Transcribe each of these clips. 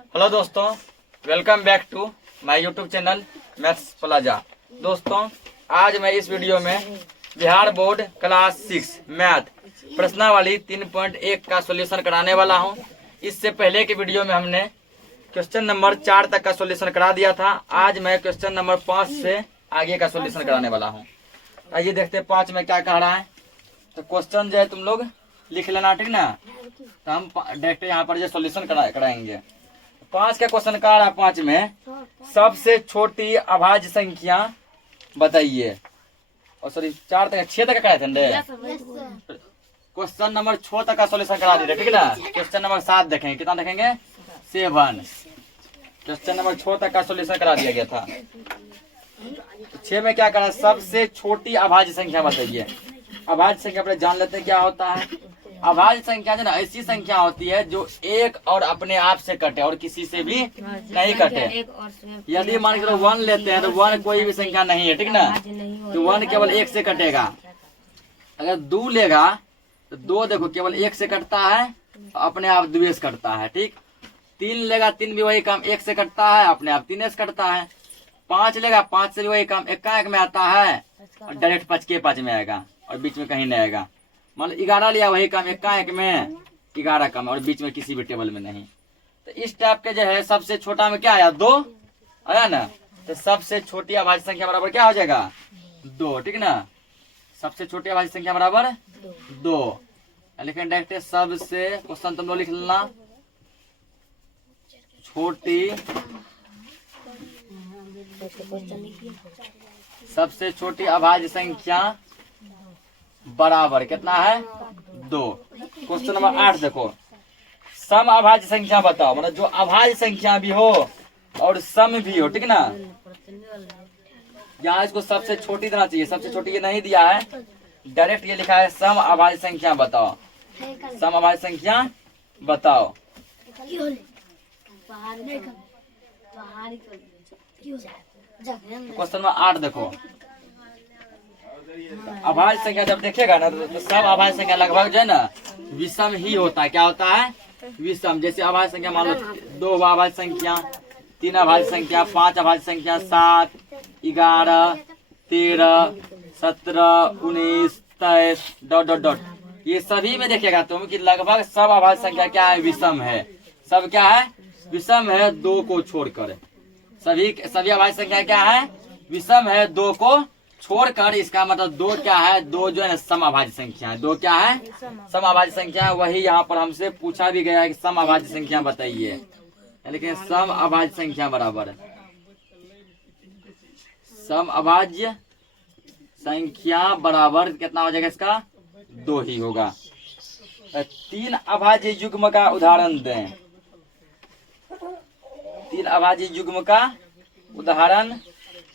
Hello दोस्तों, welcome back to my YouTube channel maths plaza. दोस्तों, आज मैं इस वीडियो में बिहार बोर्ड क्लास 6 मैथ प्रश्नावली 3.1 का सॉल्यूशन कराने वाला हूं। इससे पहले के वीडियो में हमने क्वेश्चन नंबर 4 तक का सॉल्यूशन करा दिया था। आज मैं क्वेश्चन नंबर 5 से आगे का सॉल्यूशन कराने वाला हूँ। आइए देखते हैं 5 में क्या कह रहा है। तो क्वेश्चन जो है तुम लोग लिख लेना, ठीक ना। तो हम डायरेक्ट यहाँ पर जो सॉल्यूशन कराएंगे। 5 का क्वेश्चन कह रहा है। 5 में सबसे छोटी अभाज्य संख्या बताइए। और सॉरी 4 तक 6 तक कराए थे। क्वेश्चन नंबर 6 तक का सॉल्यूशन करा दिए, ठीक ना। क्वेश्चन नंबर 7 देखेंगे, कितना देखेंगे 7। क्वेश्चन नंबर 6 तक का सॉल्यूशन करा दिया गया था। 6 में क्या करा, सबसे छोटी अभाज्य संख्या बताइए। अभाज्य संख्या अपने जान लेते हैं क्या होता है। अभाज्य संख्या जो ना ऐसी संख्या होती है जो एक और अपने आप से कटे और किसी से भी नहीं कटे। यदि मान के 1 लेते हैं तो 1 कोई भी संख्या नहीं है, ठीक ना। तो 1 केवल 1 से कटेगा। अगर 2 लेगा तो 2 देखो केवल 1 से कटता है, अपने आप 2 से कटता है, ठीक। 3 लेगा, 3 भी वही काम 1 से कटता है, अपने आप 3 से कटता है। 5 लेगा, 5 से भी वही काम 1 में आता है और डायरेक्ट 5 के 5 में आएगा और बीच में कहीं नहीं आएगा। मान लो 11 लिया, वही काम 1 में 11 कम और बीच में किसी भी टेबल में नहीं। तो इस टाइप के जो है सबसे छोटा में क्या आया, 2 आया ना। तो सबसे छोटी अभाज्य संख्या बराबर क्या हो जाएगा, 2, ठीक ना। सबसे छोटी अभाज्य संख्या बराबर 2। लेकिन डायरेक्ट सबसे क्वेश्चन तुम लोग लिख लेना, छोटी सबसे छोटी अभाज्य संख्या बराबर कितना है, 2। क्वेश्चन नंबर 8 देखो, सम अभाज्य संख्या बताओ। मतलब जो अभाज्य संख्या भी हो और सम भी हो, ठीक ना। यहाँ इसको सबसे छोटी देना चाहिए, सबसे छोटी ये नहीं दिया है, डायरेक्ट ये लिखा है सम अभाज्य संख्या बताओ। सम अभाज्य संख्या बताओ। क्वेश्चन नंबर 8 देखो, अभाज्य संख्या जब देखेगा ना तो सब अभाज्य संख्या लगभग जो है ना विषम ही होता है। क्या होता है, विषम। जैसे अभाज्य संख्या मान लो 2 अभाज्य संख्या, 3 अभाज्य संख्या, 5 अभाज्य संख्या, 7, 11, 13, 17, 19, 23 डॉट डॉट डॉट। ये सभी में देखेगा तुम कि लगभग सब अभाज्य संख्या क्या है, विषम है। सब क्या है, विषम है, 2 को छोड़कर। सभी अभाज्य संख्या क्या है, विषम है, 2 को छोड़कर। इसका मतलब 2 क्या है, 2 जो है सम अभाज्य संख्या है। 2 क्या है, सम अभाज्य संख्या है। वही यहाँ पर हमसे पूछा भी गया है कि सम अभाज्य संख्या बताइए। लेकिन सम अभाज्य संख्या बराबर सम अभाज्य संख्या बराबर कितना हो जाएगा, इसका 2 ही होगा। 3 अभाज्य युग्म का उदाहरण दें। 3 अभाज्य युग्म का उदाहरण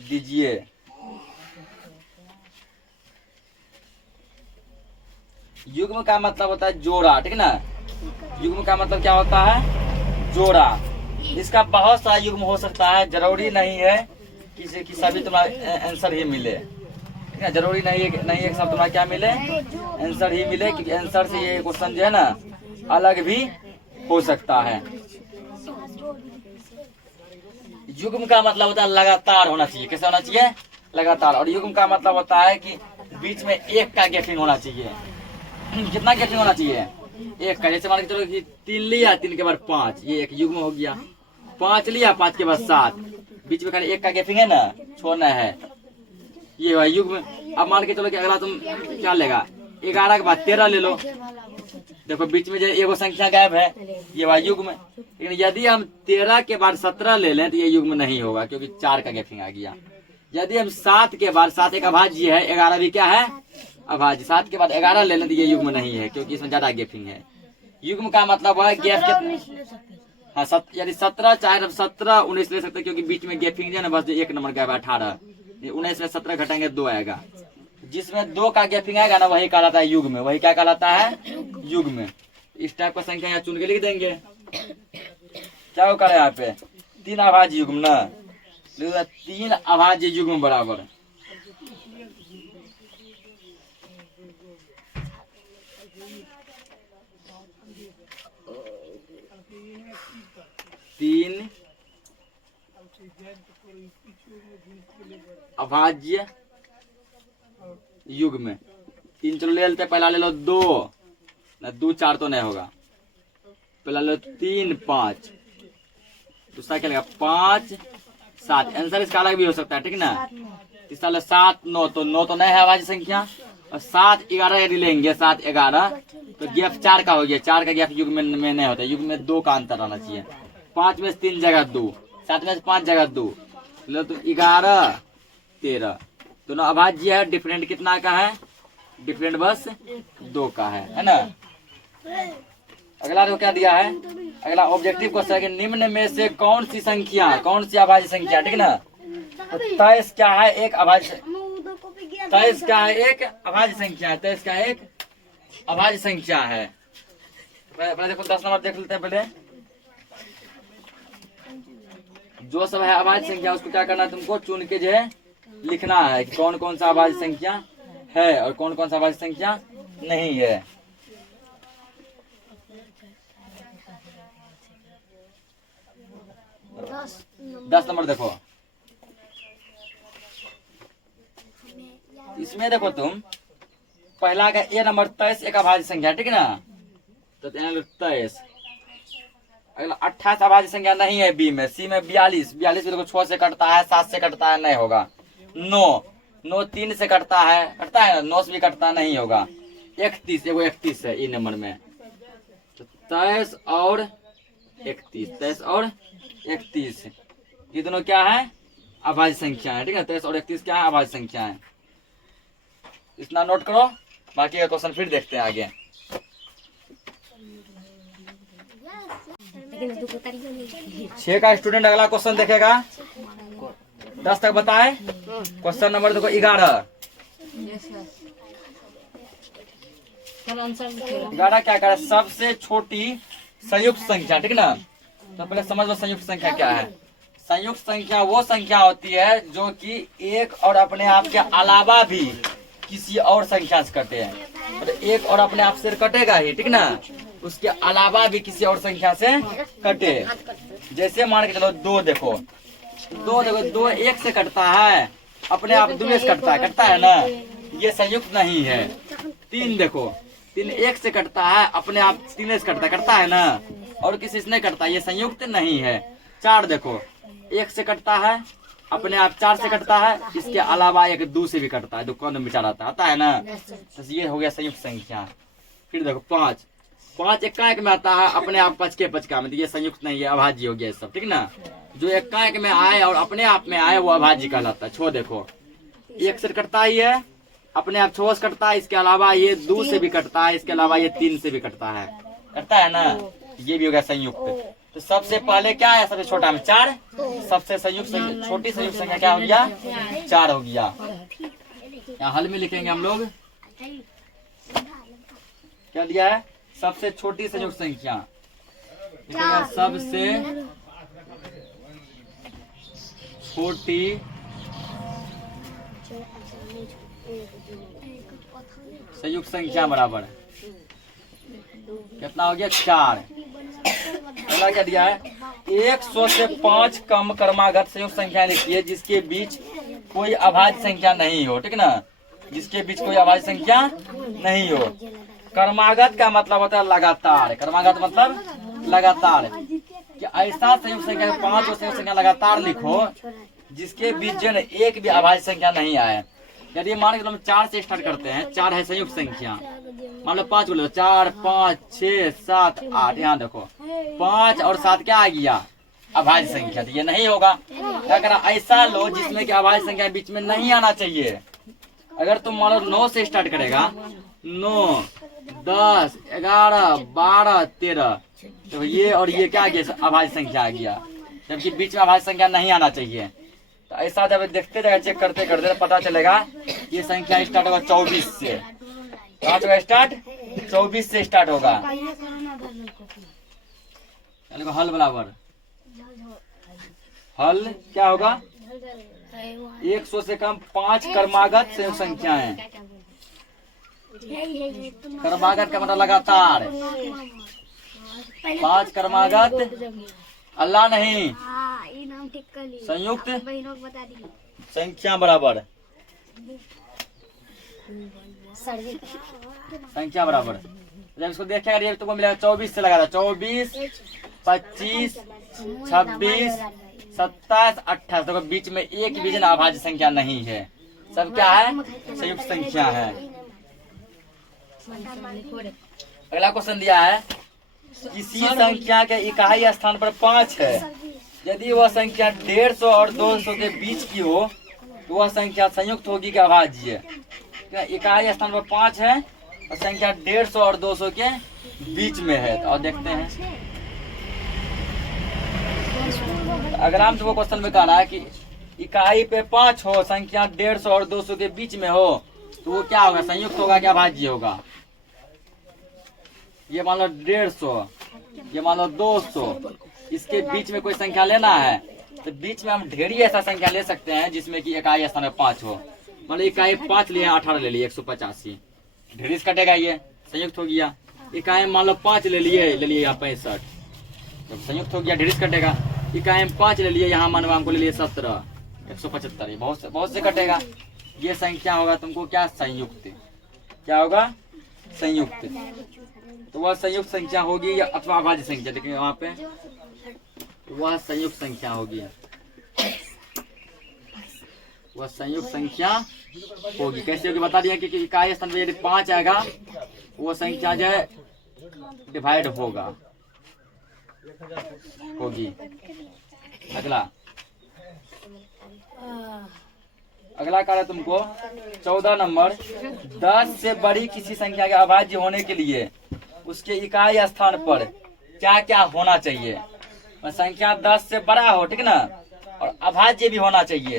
दीजिए। युग्म का मतलब होता है जोड़ा, ठीक ना। युग्म का मतलब क्या होता है, जोड़ा। इसका बहुत सारा युग्म हो सकता है, जरूरी नहीं है किसी की सभी तुम्हारा आंसर ही मिले, ठीक है। जरूरी नहीं है सब तुम्हारा क्या मिले, आंसर ही मिले, क्योंकि आंसर से ये क्वेश्चन जो है ना अलग भी हो सकता है। युग्म का मतलब होता है लगातार होना चाहिए। कैसे होना चाहिए, लगातार। और युग्म का मतलब होता है कि बीच में 1 का गैपिंग होना चाहिए। कितना गैपिंग होना चाहिए, 1 का। जैसे मान के चलो कि 3 लिया, 3 के बाद 5, ये एक युग्म हो गया। 5 लिया, 5 के बाद 7, बीच में खाली 1 का गैपिंग है ना, छोड़ना है, ये हुआ युग्म। अब मान के चलो कि अगला तुम क्या लेगा, 11 के बाद 13 ले लो। देखो बीच में जो एगो संख्या गायब है, ये हुआ युग्म। लेकिन यदि हम 13 के बाद 17 ले लें तो ये युग्म नहीं होगा, क्योंकि 4 का गैपिंग आ गया। यदि हम 7 के बाद 7 एक अभाज्य है, 11 भी क्या है, अभाज्य। 7 के बाद 11 ले लें तो ये युग्म नहीं है, क्योंकि इसमें ज्यादा गैपिंग है। युग्म का मतलब है गैप कितना, हाँ यदि 17 चाहे 17 19 ले सकते, क्योंकि बीच में गैपिंग है ना, बस 1 नंबर का 18। 19 में 17 घटाएंगे 2 आएगा। जिसमें 2 का गैपिंग आएगा ना वही कहलाता है युग्म। वही क्या कहलाता है, युग्म। इस टाइप का संख्या यहाँ चुन के लिख देंगे। क्या हो कर यहाँ पे 3 अभाज्य युग्म ना, 3 अभाज्य युग्म बराबर 3 अभाज्य युग्म। 3 चलो ले लेते, पहला ले लो 2 ना, 2 4 तो नहीं होगा, पहला लो 3 5, दूसरा क्या लगेगा 5 7। आंसर इसका अलग भी हो सकता है, ठीक ना। तीसरा लो 7 9, तो 9 तो नहीं है अभाज्य संख्या, और 7 11 यदि लेंगे 7 11 तो गैप 4 का हो गया, 4 का गैप युग्म में नहीं होता, युग्म में 2 का अंतर आना चाहिए। 5 में से 3 जगह 2, 7 में से 5 जगह 2, लो तो 11 13, दोनों अभाज्य है। डिफरेंट कितना का है? डिफरेंट बस 2 का है ना। अगला तो क्या दिया है? अगला ऑब्जेक्टिव क्वेश्चन है कि निम्न में से कौन सी संख्या, कौन सी अभाज्य संख्या, ठीक ना। तो 23 क्या है? एक अभाज्य, 23 क्या है? एक अभाज्य संख्या है। 23 क्या है? एक अभाज्य संख्या है। पहले देखो 10 नंबर देख लेते हैं। पहले जो सब है अभाज्य संख्या उसको क्या करना है? तुमको चुन के जो है लिखना है कि कौन कौन सा अभाज्य संख्या है और कौन कौन सा अभाज्य संख्या नहीं है। 10 नंबर देखो, इसमें देखो तुम पहला का ए नंबर 23 एक अभाज्य संख्या, ठीक ना। तो 23। अगला 28 अभाज्य संख्या नहीं है बी में। सी में 42, 42 देखो 6 से कटता है, 7 से कटता है, नहीं होगा। 9 3 से कटता है, 9 से भी कटता नहीं होगा। 31 एगो 31 है ई नंबर में। तो 23 और 31, 23 और 31 ये दोनों क्या है? अभाज्य संख्या है, ठीक है। 23 और 31 क्या है? अभाज्य संख्या है। इतना नोट करो, बाकी का क्वेश्चन फिर देखते हैं आगे। 6 का स्टूडेंट अगला क्वेश्चन देखेगा। 10 तक बताए। क्वेश्चन नंबर देखो 11। 11 क्या करे? सबसे छोटी संयुक्त संख्या, ठीक ना। तो पहले समझ लो संयुक्त संख्या क्या है। संयुक्त संख्या वो संख्या होती है जो कि एक और अपने आप के अलावा भी किसी और संख्या से कटे हैं। तो एक और अपने आप से कटेगा ही, ठीक ना, उसके अलावा भी किसी और संख्या से कटे। जैसे मान के चलो 2 देखो, 2 1 से कटता है, अपने आप 2 से कटता है ना, ये संयुक्त नहीं है। 3 देखो, 3 1 से कटता है, अपने आप 3 से कटता है ना, और किसी से नहीं कटता, ये संयुक्त नहीं है। 4 देखो, 1 से कटता है, अपने आप 4 से कटता है, इसके अलावा एक 2 से भी कटता है, 2 कौन बेचारा आता है ना, तो ये हो गया संयुक्त संख्या। फिर देखो 5 एकाएक में आता है, अपने आप 5 के 5 का, मतलब ये संयुक्त नहीं है, अभाज्य हो गया सब, ठीक ना। जो एकाएक में आए और अपने आप में आए वो अभाज्य कहलाता है। 6 देखो, 1 से कटता ही है, अपने आप 6 से कटता है, इसके अलावा ये 2 से भी कटता है, इसके अलावा ये 3 से भी कटता है ना, ये भी हो गया संयुक्त। तो सबसे पहले क्या है? सबसे छोटा में 4, सबसे संयुक्त छोटी संयुक्त संख्या क्या हो गया? 4 हो गया। यहाँ हल में लिखेंगे हम लोग, क्या दिया है? सबसे छोटी संयुक्त संख्या, सबसे छोटी संयुक्त संख्या बराबर कितना हो गया? 4। अगला क्या दिया है? 100 से 5 कम क्रमागत संयुक्त संख्या लिखिए जिसके बीच कोई अभाज्य संख्या नहीं हो, ठीक ना, जिसके बीच कोई अभाज्य संख्या नहीं हो। क्रमागत का मतलब होता है लगातार। क्रमागत मतलब लगातार, कि ऐसा संयुक्त संख्या 5 संयुक्त संख्या लगातार लिखो जिसके बीच जो एक भी अभाज्य संख्या नहीं आए। यदि मान के हम 4 से स्टार्ट करते हैं, 4 है संयुक्त संख्या, मान लो 5 बोलो, 4 5 6 7 8, यहाँ देखो 5 और 7 क्या आ गया? अभाज्य संख्या। तो ये नहीं होगा। क्या करा? ऐसा लो जिसमें कि अभाज्य संख्या बीच में नहीं आना चाहिए। अगर तुम मान लो 9 से स्टार्ट करेगा, 9 10 11 12 13, तो ये और ये क्या आ गया? अभाज्य संख्या आ गया, जबकि बीच में अभाज्य संख्या नहीं आना चाहिए। तो ऐसा जब देखते जाएगा, चेक करते करते पता चलेगा ये संख्या स्टार्ट होगा 24 से। कहाँ से स्टार्ट? 24 से स्टार्ट होगा। हल बराबर हल क्या होगा? 100 से कम 5 क्रमागत संयुक्त संख्याएं। क्रमागत का मतलब लगातार, 5 क्रमागत अल्लाह नहीं। हाँ, ये नाम ठीक कर लिए। संयुक्त अपने बहनों को बता दी। संख्या बराबर सर्वे संख्या बराबर। जब इसको देखिएगा ये तुमको मिलेगा 24 से लगा था 24, 25, 26, 27, 28। देखो बीच में एक भी अभाज्य संख्या नहीं है, सब क्या है? संयुक्त संख्या है। अगला क्वेश्चन दिया है, किसी संख्या के इकाई स्थान पर 5 है, यदि वह संख्या 150 और 200 के बीच की हो तो वह संख्या संयुक्त होगी क्या अभाज्य? इकाई स्थान पर 5 है और संख्या 150 और 200 के बीच में है। तो और देखते हैं, अगर हम तुमको क्वेश्चन में कह रहा है कि इकाई पे 5 हो, संख्या 150 और 200 के बीच में हो, तो वो क्या होगा? संयुक्त होगा क्या अभाज्य होगा? ये मान लो 150, ये मान लो 200, इसके बीच में कोई संख्या लेना है तो बीच में हम ढेरी ऐसा संख्या ले सकते हैं जिसमें कि इकाई स्थान में 5 हो। मान लो इकाई 5 लिए 18 ले लिए 185, ढेरी से कटेगा, ये संयुक्त हो गया। इकाई मान लो 5 ले लिए यहाँ 65, तो संयुक्त हो गया, ढेरी से कटेगा। इकाई 5 ले लिए यहाँ मानवा हमको ले लिए 17, 175, बहुत से कटेगा। ये संख्या होगा तुमको क्या? संयुक्त। क्या होगा? संयुक्त। तो वह संयुक्त संख्या होगी या अथवा अभाज्य संख्या? देखिए वहाँ पे वह संयुक्त संख्या होगी, वह संयुक्त संख्या होगी। कैसे होगी बता दिया कि इकाई स्थान पर यदि 5 आएगा वो संख्या जो है डिवाइड होगी। अगला कार्य तुमको 14 नंबर, 10 से बड़ी किसी संख्या के अभाज्य होने के लिए उसके इकाई स्थान पर क्या क्या होना चाहिए? संख्या 10 से बड़ा हो, ठीक ना, और अभाज्य भी होना चाहिए।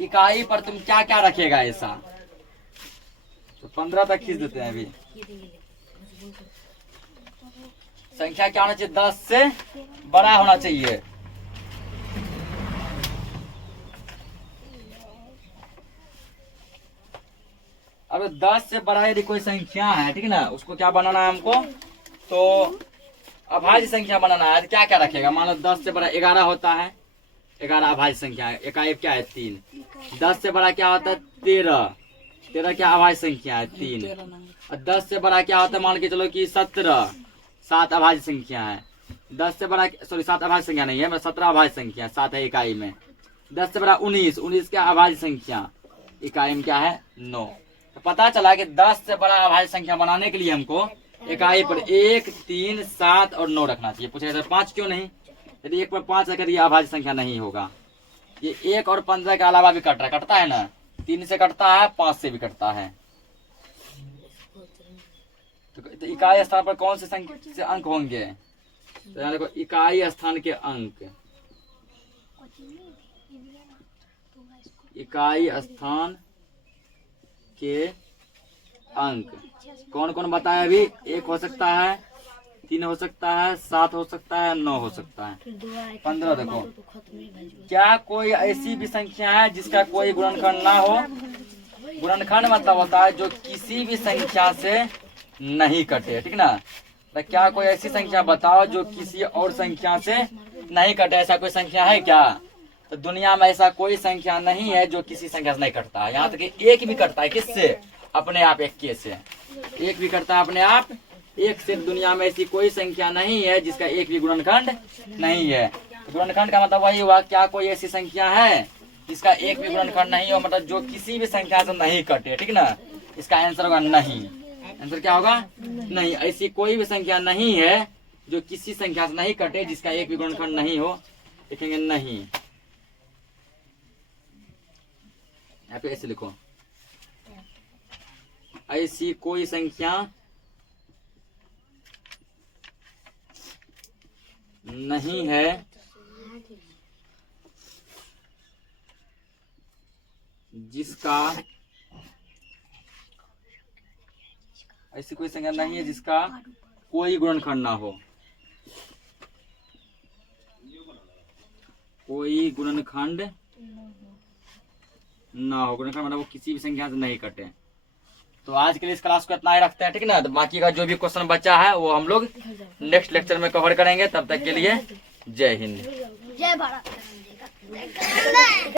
इकाई पर तुम क्या क्या रखेगा ऐसा? तो 15 तक खींच देते हैं अभी। संख्या क्या होना चाहिए? 10 से बड़ा होना चाहिए। अब 10 से बड़ा यदि कोई संख्या है, ठीक है ना, उसको क्या बनाना है हमको? तो अभाज्य संख्या बनाना है। क्या क्या रखेगा? मान लो 10 से बड़ा 11 होता है, 11 अभाज्य संख्या है। इकाई क्या है? 3। 10 से बड़ा क्या होता है? 13, 13 क्या अभाज्य संख्या है? 3। और 10 से बड़ा क्या होता है? मान के चलो कि 17, 7 अभाज्य संख्या है। 10 से बड़ा 7 अभाज्य संख्या नहीं है, 17 अभाज्य संख्या, 7 है इकाई में। 10 से बड़ा 19, 19 क्या अभाज्य संख्या? इकाई में क्या है? 9। तो पता चला कि 10 से बड़ा अभाज्य संख्या बनाने के लिए हमको इकाई पर 1, 3, 7 और 9 रखना चाहिए। पूछेगा 5 क्यों नहीं? यदि 1 पर 5 रखे तो ये अभाज्य संख्या नहीं होगा। ये 1 और 15 के अलावा भी कटता है ना, 3 से कटता है, 5 से भी कटता है। तो इकाई स्थान पर कौन से संख्या से अंक होंगे? तो यहाँ देखो, इकाई स्थान के अंक, इकाई स्थान के अंक कौन कौन बताया अभी? 1 हो सकता है, 3 हो सकता है, 7 हो सकता है, 9 हो सकता है, 15। देखो, क्या कोई ऐसी भी संख्या है जिसका कोई गुणनखंड ना हो? गुणनखंड मतलब होता है जो किसी भी संख्या से नहीं कटे, ठीक ना। तो क्या कोई ऐसी संख्या बताओ जो किसी और संख्या से नहीं कटे? ऐसा कोई संख्या है क्या? तो दुनिया में ऐसा कोई संख्या नहीं है जो किसी संख्या से नहीं कटता है। यहाँ तक कि 1 भी कटता है। किससे? अपने आप 1 से। 1 भी करता है अपने आप 1 से। दुनिया में ऐसी कोई संख्या नहीं है जिसका 1 भी गुणनखंड नहीं है। गुणनखंड का मतलब वही हुआ, क्या कोई ऐसी संख्या है जिसका 1 भी गुणनखंड नहीं हो, मतलब जो किसी भी संख्या से नहीं कटे, ठीक ना। इसका आंसर होगा नहीं। आंसर क्या होगा? नहीं। ऐसी कोई भी संख्या नहीं है जो किसी संख्या से नहीं कटे जिसका 1 भी गुणनखंड नहीं हो। लिखेंगे नहीं, यहाँ पे ऐसे लिखो, ऐसी कोई संख्या नहीं है जिसका, ऐसी कोई संख्या नहीं है जिसका कोई गुणनखंड ना हो। कोई गुणनखंड ना हो। गुणनखंड मतलब वो किसी भी संख्या से नहीं कटे। तो आज के लिए इस क्लास को इतना ही रखते हैं, ठीक है ना। तो बाकी का जो भी क्वेश्चन बचा है वो हम लोग नेक्स्ट लेक्चर में कवर करेंगे। तब तक के लिए जय हिंद। जय भारत।